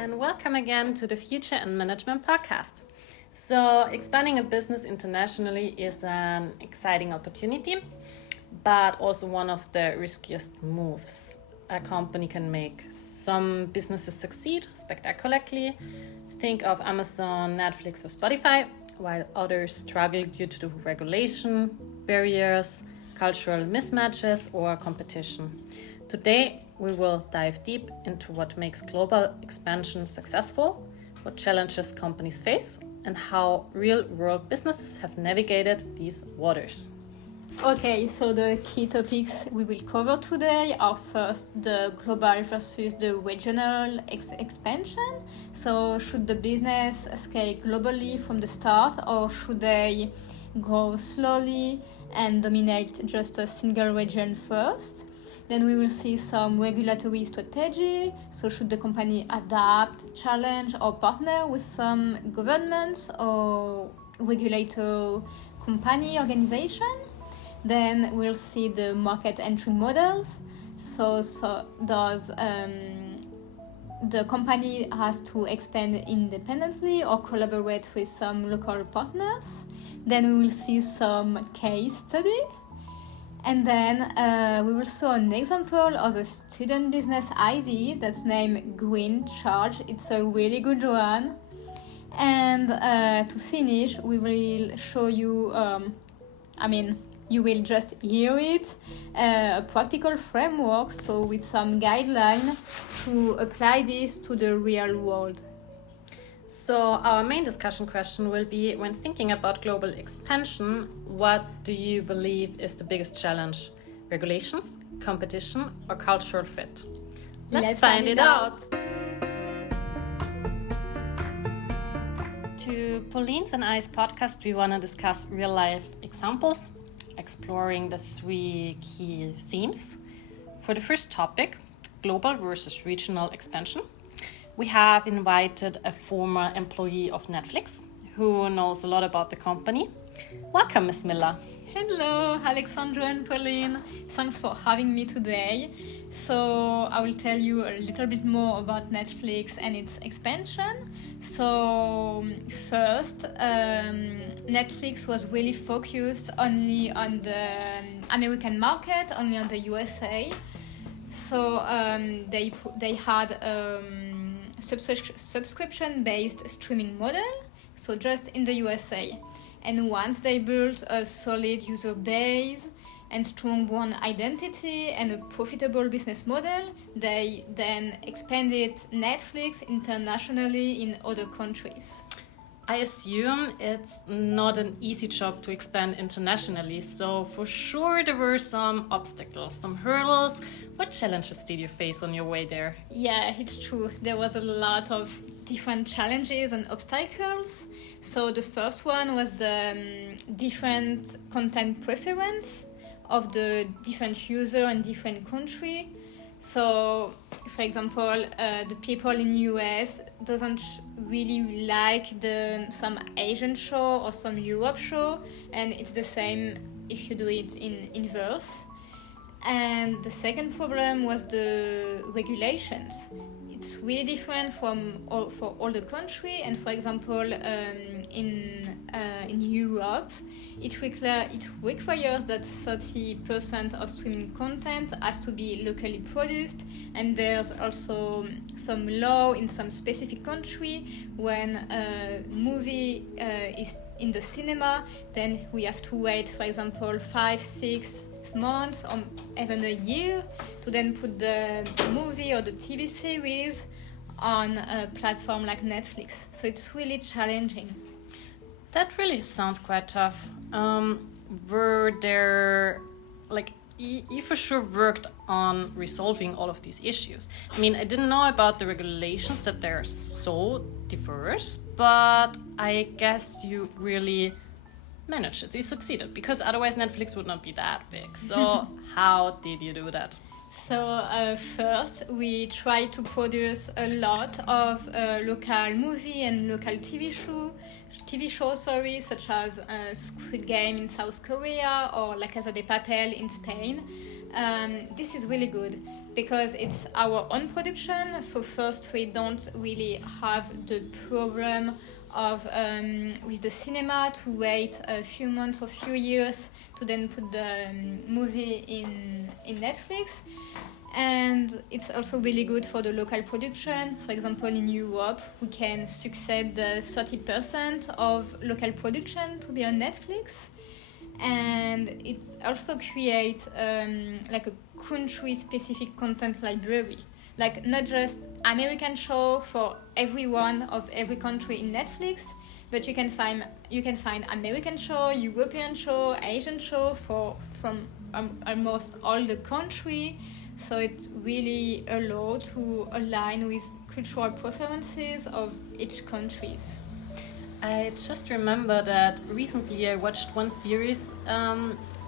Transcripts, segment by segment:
and welcome again to the Future and Management podcast. So, expanding a business internationally is an exciting opportunity, but also one of the riskiest moves a company can make. Some businesses succeed spectacularly. Think of Amazon, Netflix, or Spotify, while others struggle due to regulation, barriers, cultural mismatches, or competition. Today, we will dive deep into what makes global expansion successful, what challenges companies face, and how real-world businesses have navigated these waters. Okay, so the key topics we will cover today are first the global versus the regional expansion. So should the business scale globally from the start, or should they grow slowly and dominate just a single region first? Then we will see some regulatory strategy. So should the company adapt, challenge, or partner with some governments or regulator company organization? Then we'll see the market entry models. So does the company has to expand independently or collaborate with some local partners? Then we will see some case study. And then we will show an example of a student business ID that's named Green Charge. It's a really good one. And to finish, we will show you, you will just hear it, a practical framework, so with some guidelines to apply this to the real world. So our main discussion question will be, when thinking about global expansion, what do you believe is the biggest challenge? Regulations, competition, or cultural fit? Let's find it out. To Pauline's and I's podcast, we want to discuss real-life examples, exploring the three key themes. For the first topic, global versus regional expansion, we have invited a former employee of Netflix who knows a lot about the company. Welcome, Ms. Miller. Hello, Alexandra and Pauline. Thanks for having me today. So I will tell you a little bit more about Netflix and its expansion. So first, Netflix was really focused only on the American market, only on the USA. So they had subscription-based streaming model, so just in the USA. And once they built a solid user base and strong brand identity and a profitable business model, they then expanded Netflix internationally in other countries. I assume it's not an easy job to expand internationally, so for sure there were some obstacles, some hurdles. What challenges did you face on your way there? Yeah, it's true. There was a lot of different challenges and obstacles. So the first one was the different content preference of the different user and different country. So, for example, the people in US doesn't really like some Asian show or some Europe show, and it's the same if you do it in inverse. And the second problem was the regulations. It's really different for all the country, and for example, in Europe, it requires that 30% of streaming content has to be locally produced, and there's also some law in some specific country when a movie is in the cinema, then we have to wait, for example, 5-6 months or even a year to then put the movie or the TV series on a platform like Netflix. So it's really challenging. That really sounds quite tough. Were there, you for sure worked on resolving all of these issues. I mean, I didn't know about the regulations, that they're so diverse, but I guess you really managed it. You succeeded, because otherwise Netflix would not be that big. So how did you do that? So first, we tried to produce a lot of local movie and local TV shows, such as Squid Game in South Korea or La Casa de Papel in Spain. This is really good because it's our own production. So first, we don't really have the problem of with the cinema to wait a few months or few years to then put the movie in Netflix. And it's also really good for the local production. For example, in Europe, we can succeed the 30% of local production to be on Netflix. And it also creates like a country-specific content library. Like not just American show for everyone of every country in Netflix, but you can find American show, European show, Asian show from almost all the country. So it really allows to align with cultural preferences of each countries. I just remember that recently I watched one series.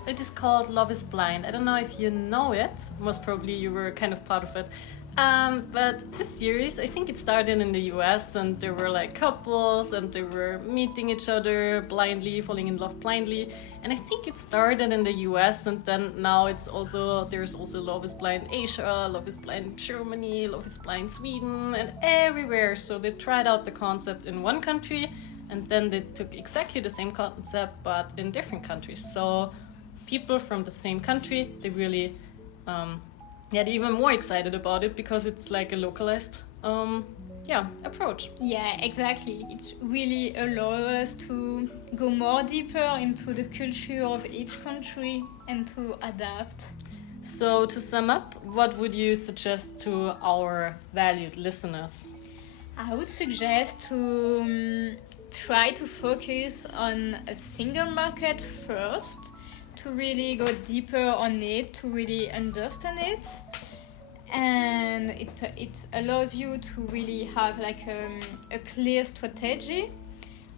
It is called Love is Blind. I don't know if you know it. Most probably you were kind of part of it. But this series, I think it started in the US, and there were like couples and they were meeting each other blindly, falling in love blindly. And I think it started in the US, and then now there's also Love is Blind Asia, Love is Blind Germany, Love is Blind Sweden, and everywhere. So they tried out the concept in one country, and then they took exactly the same concept but in different countries. So people from the same country, they really they're even more excited about it because it's like a localized approach. Yeah, exactly. It really allows us to go more deeper into the culture of each country and to adapt. So to sum up, what would you suggest to our valued listeners? I would suggest to try to focus on a single market first, to really go deeper on it, to really understand it. And it allows you to really have like a clear strategy.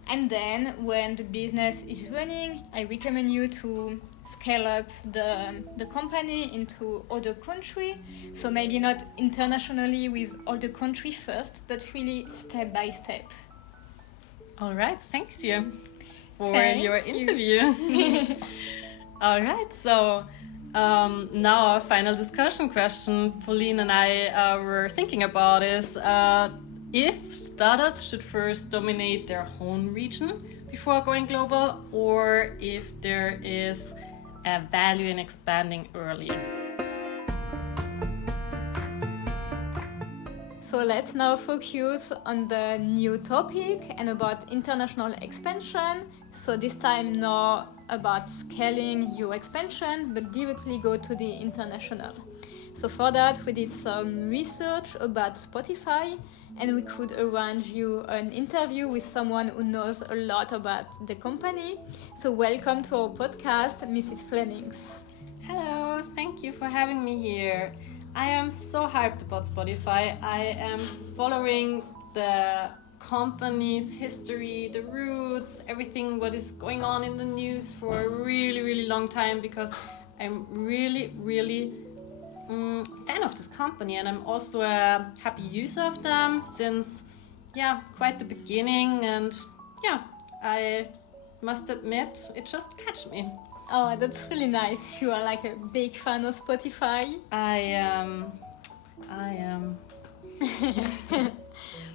And then when the business is running, I recommend you to scale up the company into other country. So maybe not internationally with all the country first, but really step by step. All right, thanks you for your Thank you. interview. All right, so now our final discussion question Pauline and I were thinking about is if startups should first dominate their own region before going global, or if there is a value in expanding early. So let's now focus on the new topic and about international expansion. So this time not about scaling your expansion, but directly go to the international. So for that, we did some research about Spotify, and we could arrange you an interview with someone who knows a lot about the company. So welcome to our podcast, Mrs. Flemings. Hello, thank you for having me here. I am so hyped about Spotify. I am following the company's history, the roots, everything what is going on in the news for a really, really long time, because I'm really, really fan of this company, and I'm also a happy user of them since quite the beginning, and I must admit it just catched me. Oh, that's really nice. You are like a big fan of Spotify. I am.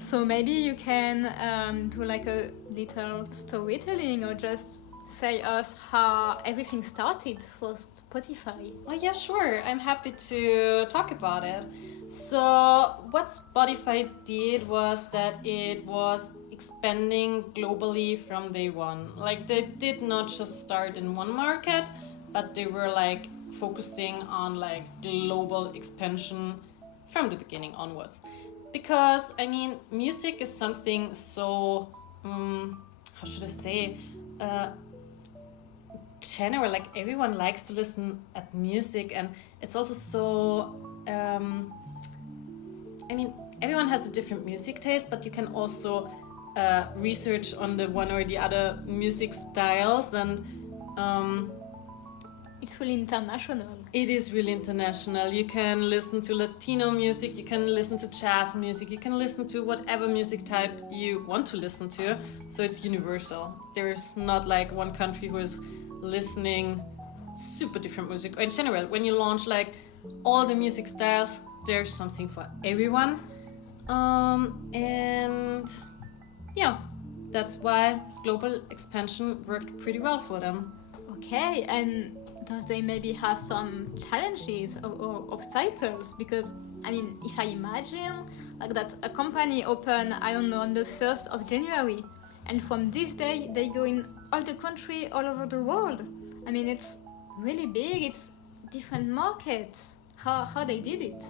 So maybe you can do like a little storytelling, or just say us how everything started for Spotify. Oh yeah, sure. I'm happy to talk about it. So what Spotify did was that it was expanding globally from day one. Like they did not just start in one market, but they were like focusing on like global expansion from the beginning onwards. Because I mean, music is something so how should I say, general. Like everyone likes to listen at music, and it's also so I mean, everyone has a different music taste, but you can also research on the one or the other music styles, and it's really international. It is really international. You can listen to Latino music, you can listen to jazz music, you can listen to whatever music type you want to listen to. So it's universal. There's not like one country who is listening super different music. Or in general, when you launch like all the music styles, there's something for everyone. And yeah, that's why global expansion worked pretty well for them. Okay, and does they maybe have some challenges or obstacles? Because I mean, if I imagine like that a company open, I don't know, on the 1st of January, and from this day they go in all the country, all over the world. I mean, it's really big, it's different markets. How they did it?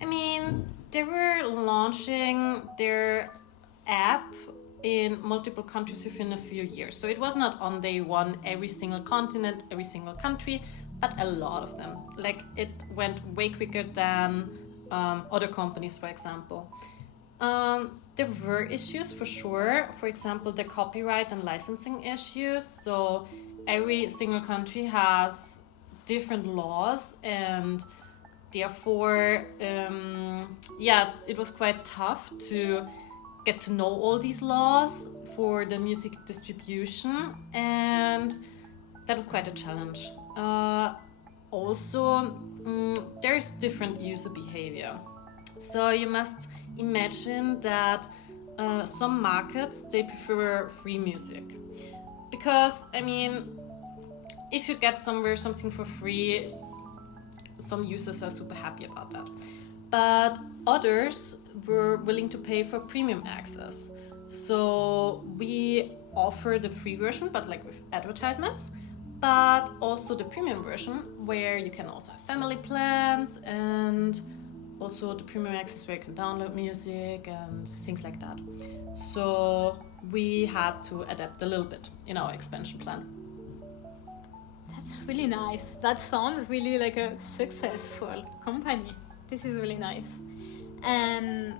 I mean, they were launching their app in multiple countries within a few years. So it was not on day one, every single continent, every single country, but a lot of them. Like it went way quicker than other companies, for example. There were issues for sure. For example, the copyright and licensing issues. So every single country has different laws, and therefore, it was quite tough to get to know all these laws for the music distribution, and that was quite a challenge. Also, there's different user behavior. So you must imagine that some markets, they prefer free music. Because, I mean, if you get somewhere something for free, some users are super happy about that. But others were willing to pay for premium access. So we offer the free version, but like with advertisements, but also the premium version where you can also have family plans, and also the premium access where you can download music and things like that. So we had to adapt a little bit in our expansion plan. That's really nice. That sounds really like a successful company. This is really nice. And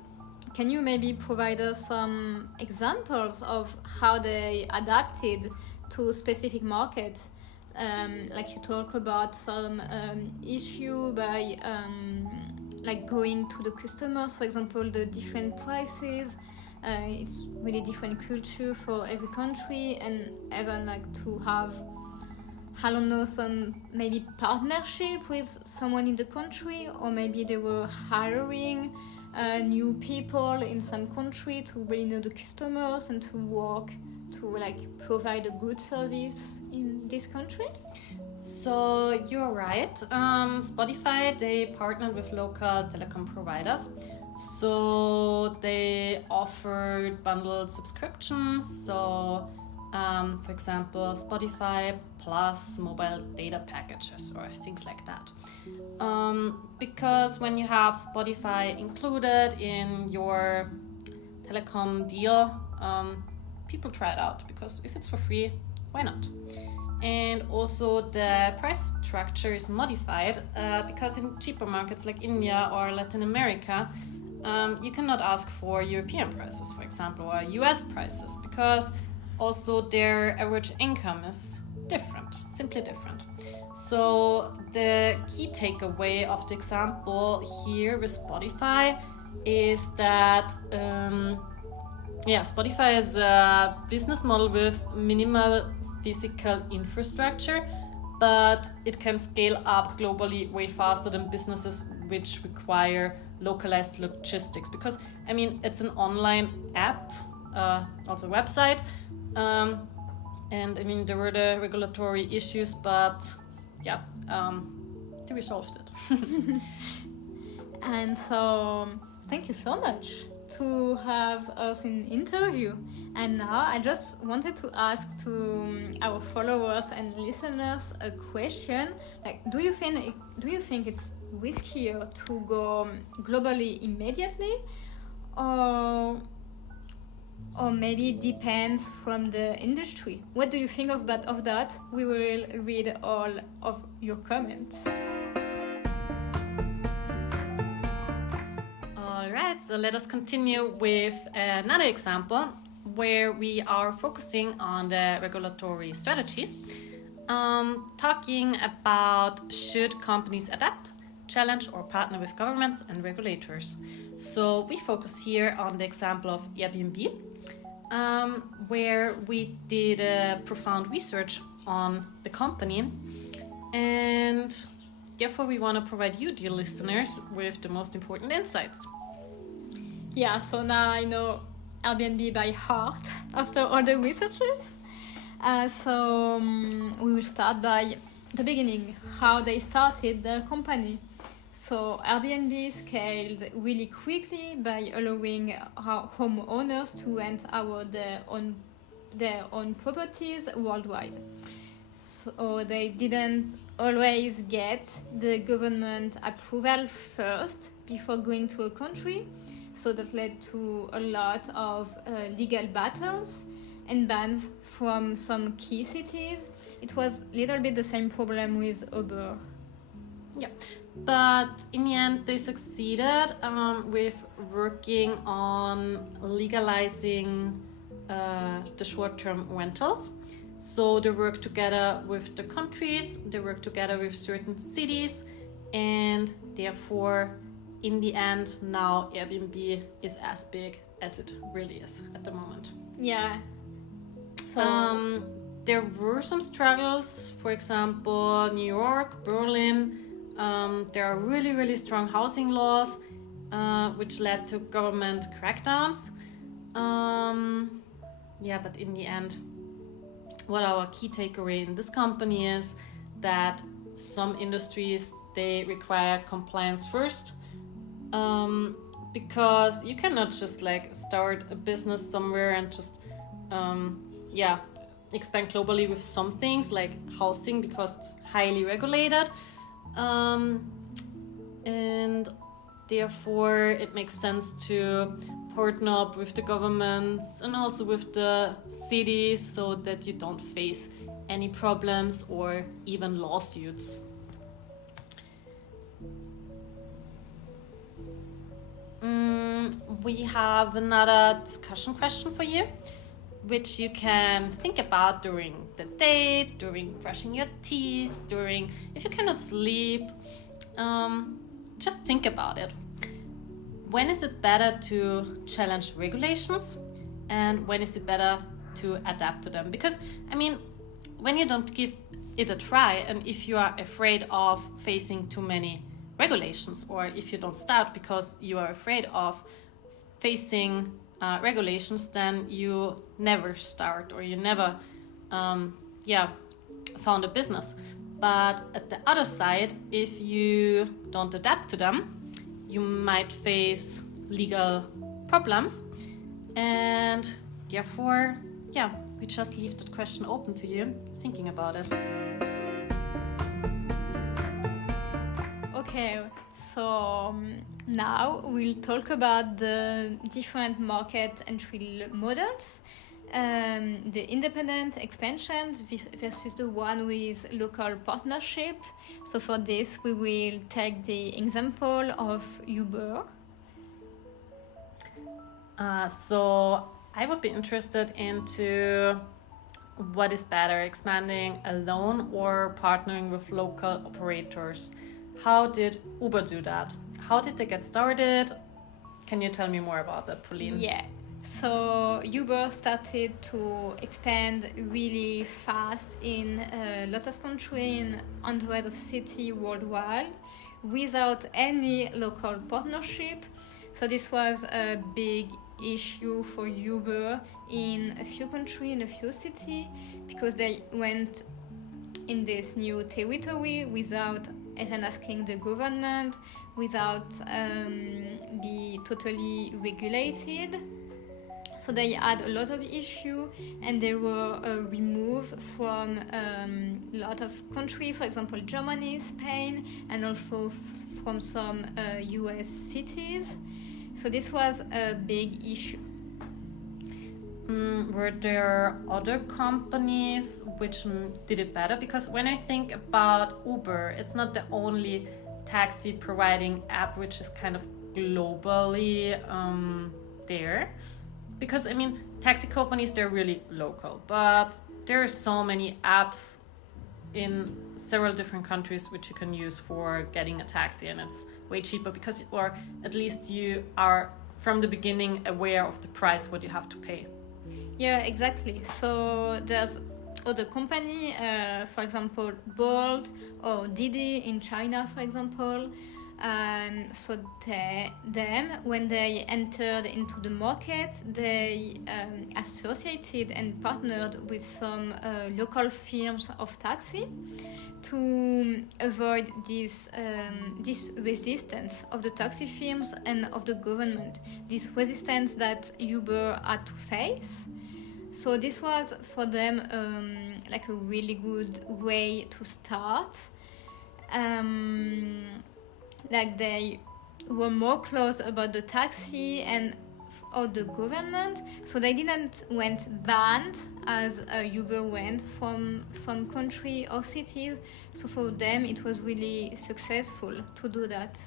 can you maybe provide us some examples of how they adapted to specific markets? Like you talk about some issue by like going to the customers, for example, the different prices. It's really different culture for every country, and even like to have, I don't know, some maybe partnership with someone in the country, or maybe they were hiring new people in some country to really know the customers and to work to like provide a good service in this country. So you're right. Spotify, they partnered with local telecom providers. So they offered bundled subscriptions. So, for example, Spotify plus mobile data packages or things like that. Because when you have Spotify included in your telecom deal, people try it out, because if it's for free, why not? And also the price structure is modified because in cheaper markets like India or Latin America, you cannot ask for European prices, for example, or US prices, because also their average income is different, simply different. So the key takeaway of the example here with Spotify is that Spotify is a business model with minimal physical infrastructure, but it can scale up globally way faster than businesses which require localized logistics. Because, I mean, it's an online app, also a website, and I mean, there were the regulatory issues, but they resolved it. And so, thank you so much to have us in interview. And now I just wanted to ask to our followers and listeners a question. Like, do you think it's riskier to go globally immediately, or maybe it depends from the industry? What do you think of that? We will read all of your comments. Alright, so let us continue with another example where we are focusing on the regulatory strategies, talking about should companies adapt, challenge or partner with governments and regulators. So we focus here on the example of Airbnb, where we did a profound research on the company, And therefore, we want to provide you, dear listeners, with the most important insights. Yeah, so now I know Airbnb by heart after all the researches. We will start by the beginning, how they started the company. So Airbnb scaled really quickly by allowing homeowners to rent out their own properties worldwide. So they didn't always get the government approval first before going to a country. So that led to a lot of legal battles and bans from some key cities. It was a little bit the same problem with Uber. Yeah, but in the end they succeeded with working on legalizing the short-term rentals. So they work together with the countries, they work together with certain cities, and therefore in the end, now Airbnb is as big as it really is at the moment. Yeah. So there were some struggles. For example, New York, Berlin. There are really, really strong housing laws, which led to government crackdowns. But in the end, what our key takeaway in this company is that some industries, they require compliance first. Because you cannot just start a business somewhere and just expand globally with some things like housing, because it's highly regulated, and therefore it makes sense to partner up with the governments and also with the cities so that you don't face any problems or even lawsuits. We have another discussion question for you, which you can think about during the date, during brushing your teeth, during if you cannot sleep. Just think about it. When is it better to challenge regulations, and when is it better to adapt to them? Because, when you don't give it a try, and if you are afraid of facing too many regulations, or if you don't start because you are afraid of facing regulations, then you never start, or you never found a business. But at the other side, if you don't adapt to them, you might face legal problems, and therefore we just leave that question open to you, thinking about it. Okay, so now we'll talk about the different market entry models, the independent expansion versus the one with local partnership. So for this, we will take the example of Uber. So I would be interested into what is better, expanding alone or partnering with local operators. How did Uber do that? How did they get started? Can you tell me more about that, Pauline? Yeah. So Uber started to expand really fast in a lot of countries, in hundreds of cities worldwide, without any local partnership. So this was a big issue for Uber in a few countries, in a few cities, because they went in this new territory without even asking the government, without be totally regulated. So they had a lot of issue, and they were removed from a lot of countries, for example Germany, Spain, and also from some US cities. So this was a big issue. Were there other companies which did it better? Because when I think about Uber, it's not the only taxi providing app which is kind of globally there. Because taxi companies, they're really local, but there are so many apps in several different countries which you can use for getting a taxi, and it's way cheaper because, or at least you are from the beginning aware of the price what you have to pay. Yeah, exactly. So there's other company, for example, Bolt or Didi in China, for example. So when they entered into the market, they associated and partnered with some local firms of taxi to avoid this resistance of the taxi firms and of the government, this resistance that Uber had to face. So this was for them like a really good way to start. Like they were more close about the taxi and or the government, so they didn't went banned as Uber went from some country or cities. So for them it was really successful to do that.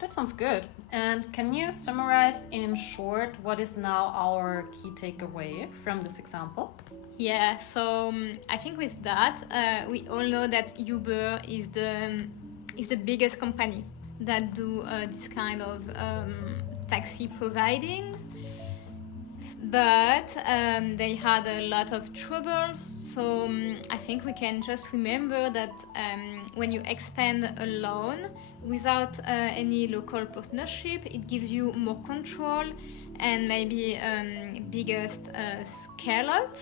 That sounds good. And can you summarize in short what is now our key takeaway from this example? Yeah, so I think with that we all know that Uber is the biggest company that do this kind of taxi providing, but they had a lot of troubles. So I think we can just remember that when you expand alone without any local partnership, it gives you more control and maybe biggest scale up,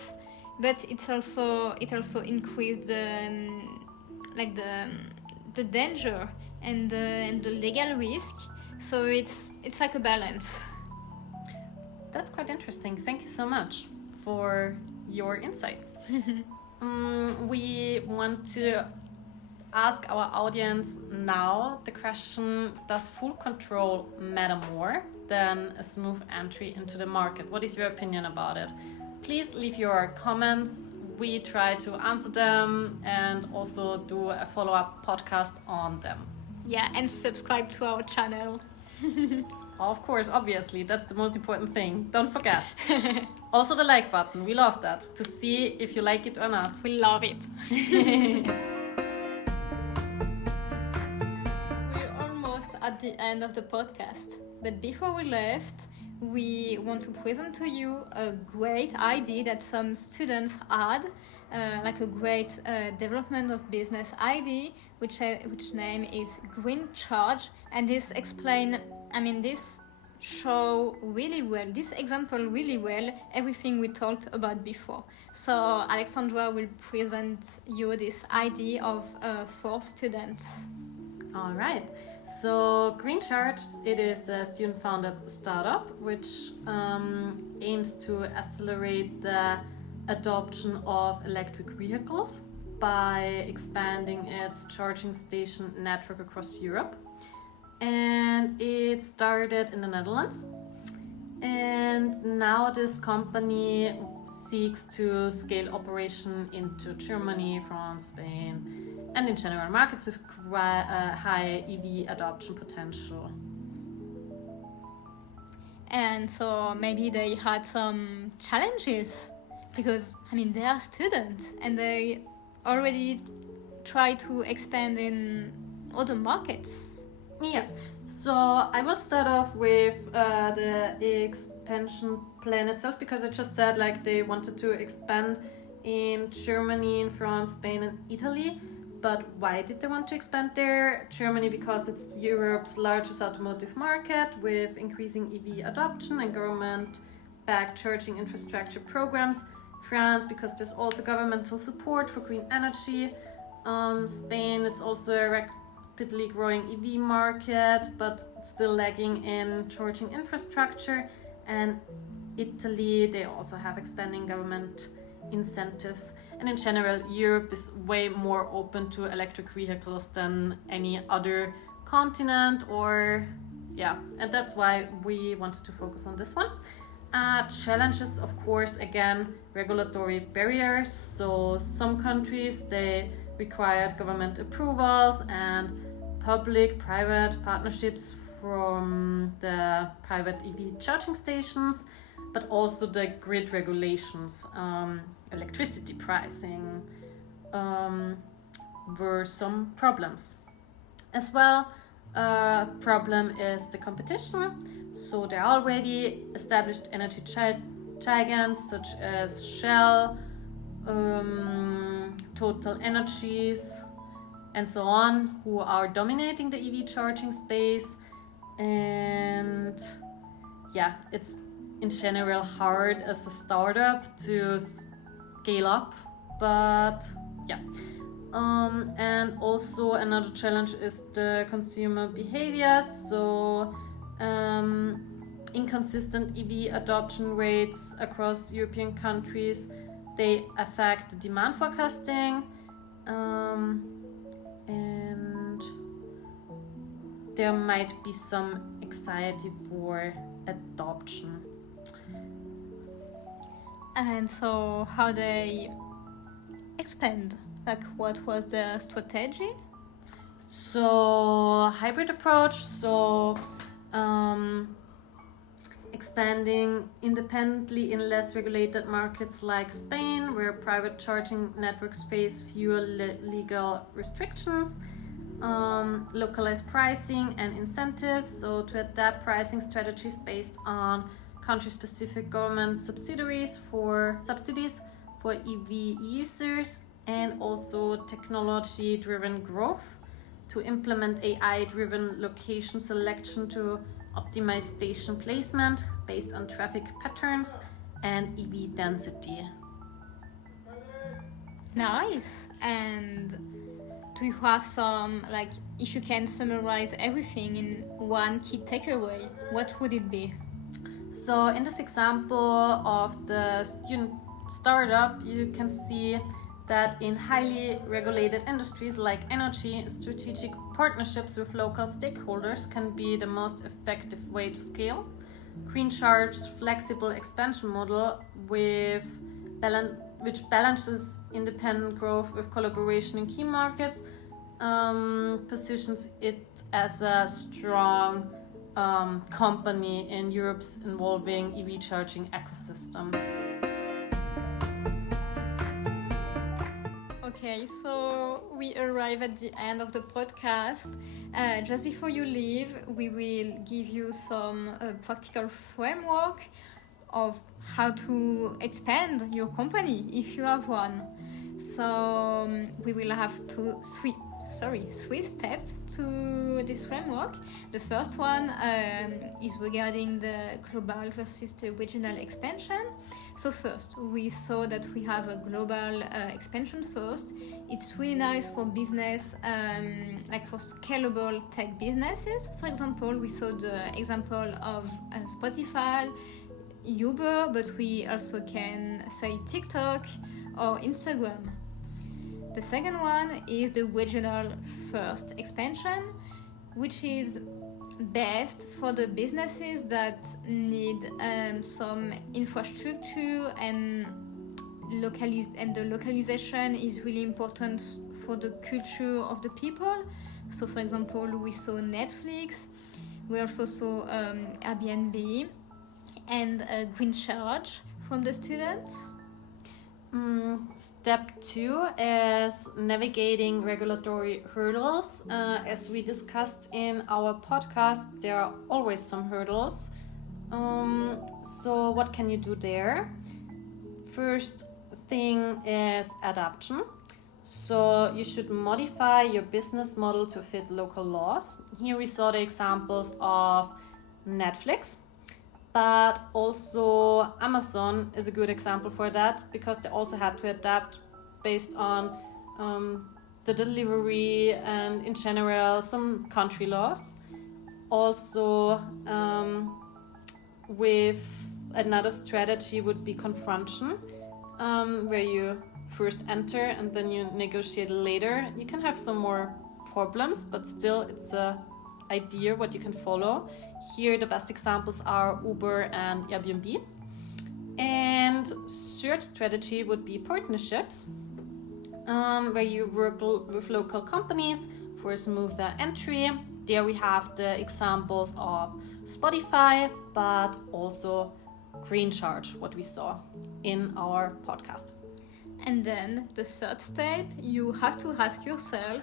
but it also increased the danger and the legal risk. So it's like a balance. That's quite interesting. Thank you so much for your insights. We want to ask our audience now the question: does full control matter more than a smooth entry into the market? What is your opinion about it? Please leave your comments. We try to answer them and also do a follow-up podcast on them. Yeah, and subscribe to our channel. Of course, obviously, that's the most important thing. Don't forget. Also the like button, we love that, to see if you like it or not. We love it. We're almost at the end of the podcast, but before we left, we want to present to you a great idea that some students had, like a great development of business idea, which name is Green Charge, and this show really well, this example really well, everything we talked about before. So Alexandra will present you this idea of 4 students. All right. So Green Charge, it is a student-founded startup which aims to accelerate the adoption of electric vehicles by expanding its charging station network across Europe. And it started in the Netherlands. And now this company seeks to scale operation into Germany, France, Spain, and in general markets with high EV adoption potential. And so maybe they had some challenges because they are students and they already try to expand in other markets. Yeah, so I will start off with the expansion plan itself, because I just said they wanted to expand in Germany, in France, Spain and Italy. But why did they want to expand there? Germany, because it's Europe's largest automotive market with increasing EV adoption and government-backed charging infrastructure programs. France, because there's also governmental support for green energy. Spain, it's also a rapidly growing EV market, but still lagging in charging infrastructure. And Italy, they also have expanding government incentives. And in general, Europe is way more open to electric vehicles than any other continent, and that's why we wanted to focus on this one. Challenges, of course, again, regulatory barriers. So some countries, they required government approvals and public-private partnerships from the private EV charging stations, but also the grid regulations, electricity pricing, were some problems. As well, problem is the competition. So there are already established energy giants such as Shell, Total Energies, and so on, who are dominating the EV charging space. And yeah, it's in general hard as a startup to scale up, but yeah. And also another challenge is the consumer behavior. So inconsistent EV adoption rates across European countries, they affect demand forecasting, and there might be some anxiety for adoption. And so how they expand? Like, what was the strategy? So hybrid approach, so expanding independently in less regulated markets like Spain, where private charging networks face fewer legal restrictions, localized pricing and incentives, so to adapt pricing strategies based on country-specific government subsidies for EV users, and also technology-driven growth to implement AI-driven location selection to optimize station placement based on traffic patterns and EV density. Nice. And do you have some, like, if you can summarize everything in one key takeaway, what would it be? So in this example of the student startup, you can see that in highly regulated industries like energy, strategic partnerships with local stakeholders can be the most effective way to scale. Green Charge's flexible expansion model which balances independent growth with collaboration in key markets positions it as a strong company in Europe's evolving EV charging ecosystem. Okay, so we arrive at the end of the podcast. Just before you leave, we will give you some practical framework of how to expand your company if you have one. So we will have three steps to this framework. The first one is regarding the global versus the regional expansion. So first, we saw that we have a global expansion first. It's really nice for business, like for scalable tech businesses. For example, we saw the example of Spotify, Uber, but we also can say TikTok or Instagram. The second one is the regional first expansion, which is best for the businesses that need some infrastructure, and the localization is really important for the culture of the people. So for example, we saw Netflix, we also saw Airbnb and Green Charge from the students. Step 2 is navigating regulatory hurdles. As we discussed in our podcast, there are always some hurdles. So what can you do there? First thing is adaptation. So you should modify your business model to fit local laws. Here we saw the examples of Netflix, but also Amazon is a good example for that, because they also had to adapt based on the delivery and in general some country laws. Also with another strategy would be confrontation, where you first enter and then you negotiate later. You can have some more problems, but still it's a idea what you can follow. Here the best examples are Uber and Airbnb. And third strategy would be partnerships, where you work with local companies for a smoother entry. There we have the examples of Spotify, but also Green Charge, what we saw in our podcast. And then the third step, you have to ask yourself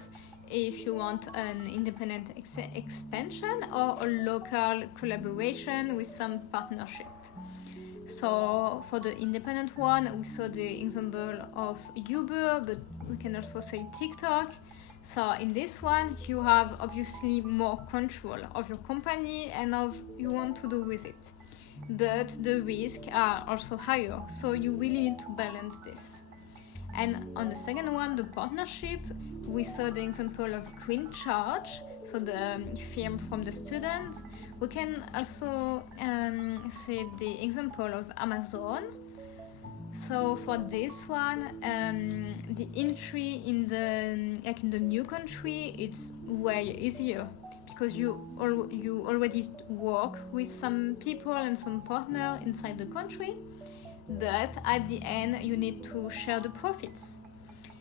if you want an independent expansion or a local collaboration with some partnership. So for the independent one, we saw the example of Uber, but we can also say TikTok. So in this one, you have obviously more control of your company and of you want to do with it. But the risks are also higher, so you really need to balance this. And on the second one, the partnership, we saw the example of Green Charge, so the firm from the student. We can also see the example of Amazon. So for this one, the entry in the new country, it's way easier because you already work with some people and some partner inside the country, but at the end you need to share the profits.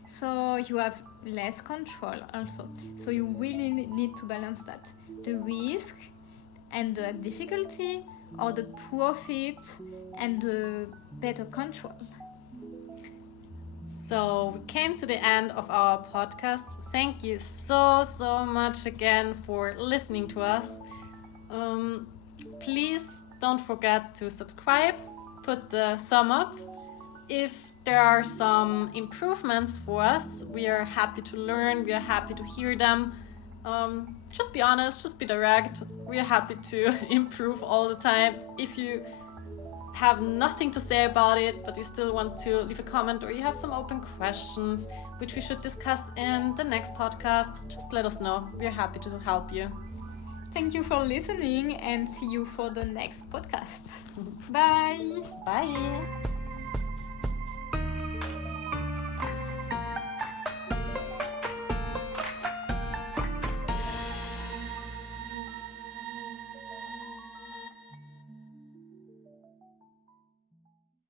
So you have less control also. So you really need to balance that. The risk and the difficulty or the profit and the better control. So we came to the end of our podcast. Thank you so much again for listening to us. Please don't forget to subscribe, put the thumb up. If there are some improvements for us, we are happy to learn, we are happy to hear them. Just be honest, just be direct. We are happy to improve all the time. If you have nothing to say about it, but you still want to leave a comment or you have some open questions which we should discuss in the next podcast, just let us know. We are happy to help you. Thank you for listening and see you for the next podcast. Bye. Bye.